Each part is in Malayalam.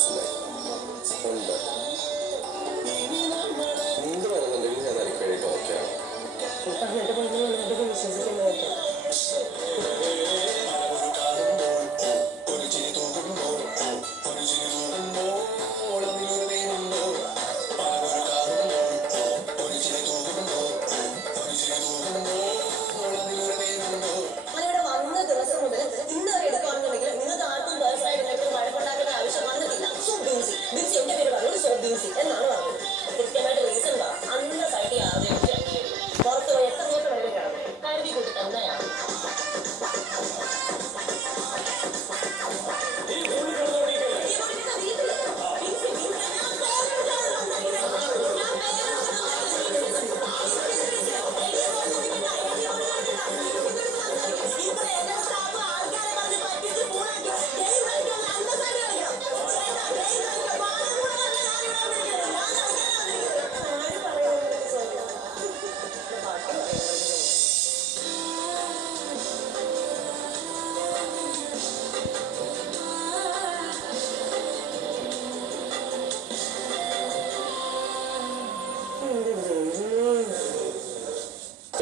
മനസ്സിലായി ഉണ്ട്. എന്ത് പറയുന്നുണ്ടെങ്കിൽ ഞാൻ അരിക്കഴിയിട്ട് ഓക്കെയാണ്. വിശ്വസിക്കുന്നത് എന്നാണ് പറഞ്ഞത്. കൃത്യമായിട്ട് റീസൺ വാ അന്ന് സൈഡ് ആദ്യം പുറത്ത് പോയി എത്ര ദിവസം വരെ കിടന്നു കരുതി കൂട്ടി തന്നെയാണ്.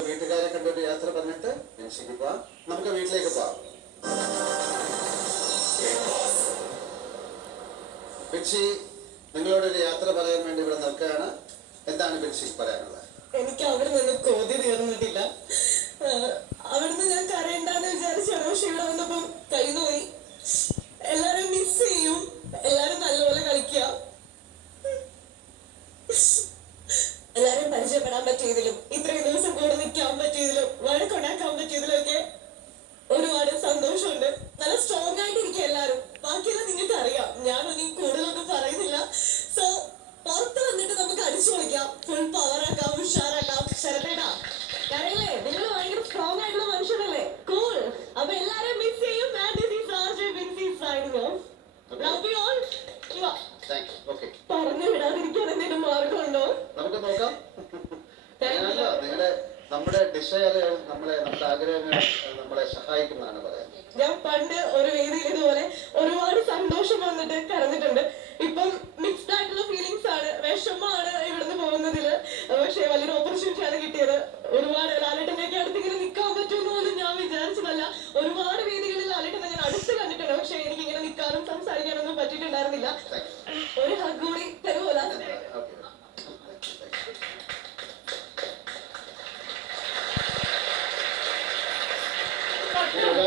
വീട്ടുകാരെ കണ്ടൊരു യാത്ര പറഞ്ഞിട്ട് നമുക്ക് വീട്ടിലേക്ക് പോവാം. ബിൻസി നിങ്ങളോടൊരു യാത്ര പറയാൻ വേണ്ടി ഇവിടെ നിൽക്കുകയാണ്. എന്താണ് ബിൻസി പറയാനുള്ളത്? എനിക്ക് അവിടെ നിന്ന് കൊതി തീർന്നിട്ടില്ല. അവിടുന്ന് ഞാൻ കരയണ്ടെന്ന് വിചാരിച്ചാണ്. പക്ഷെ ഇവിടെ വന്നപ്പം കൈപോയി. എല്ലാരും മിസ് ചെയ്യും. എല്ലാരും നല്ലപോലെ കളിക്കുക. എല്ലാരും പരിചയപ്പെടാൻ പറ്റിയതിലും ഇത്രയും ദിവസം കൂടെ നിൽക്കാൻ പറ്റിയതിലും വഴക്കുണ്ടാക്കാൻ പറ്റിയതിലും ഒക്കെ ഒരുപാട് സന്തോഷമുണ്ട്. നല്ല സ്ട്രോങ് ആയിട്ടിരിക്കുക എല്ലാരും. ബാക്കിയെല്ലാം നിങ്ങൾക്ക് അറിയാം. ഞാനൊന്നും കൂടുതലൊന്നും പറയുന്നില്ല. സോ പുറത്ത് വന്നിട്ട് നമുക്ക് അടിച്ചു പൊളിക്കാം. ഫുൾ പവറാക്കാം, ഉഷാറാക്കാം. ശരത്തേട്ടാ കാര്യങ്ങളെ നിങ്ങൾ ഭയങ്കര സ്ട്രോങ് ആയിട്ടുള്ള മനുഷ്യനല്ലേ. കൂൾ. അപ്പൊ എല്ലാരും മിസ് ചെയ്യും. പറഞ്ഞു വിടാതിരിക്കാൻ എന്തെങ്കിലും മാർഗമുണ്ടോ? നമുക്ക് നോക്കാം. നമ്മുടെ ഡിസയറുകൾ നമ്മുടെ ആഗ്രഹങ്ങൾ നമ്മളെ സഹായിക്കുന്നതാണ് പറയാൻ. ഞാൻ പണ്ട് ഒരു വേദിയിൽ ഇതുപോലെ ഒരുപാട് സന്തോഷം വന്നിട്ട് കരഞ്ഞിട്ടുണ്ട്. ഇപ്പം മിക്സ്ഡ് ആയിട്ടുള്ള ഫീലിങ്സ് ആണ്. വിഷമമാണ് ഇവിടുന്ന് പോകുന്നതില്. പക്ഷെ വലിയൊരു ഓപ്പർച്യൂണിറ്റി ആണ് കിട്ടിയത്. ഒരുപാട് ലാലേട്ടന്റെ ഒക്കെ അടുത്ത് ഇങ്ങനെ നിൽക്കാൻ പറ്റുമെന്ന് പോലും ഞാൻ വിചാരിച്ചതല്ല. ഒരുപാട് വേദികളിൽ ലാലേട്ടനെ ഞാൻ അടുത്ത് കണ്ടിട്ടുണ്ട്. പക്ഷെ എനിക്ക് ഇങ്ങനെ നിൽക്കാനും സംസാരിക്കാനൊന്നും പറ്റിയിട്ടുണ്ടായിരുന്നില്ല.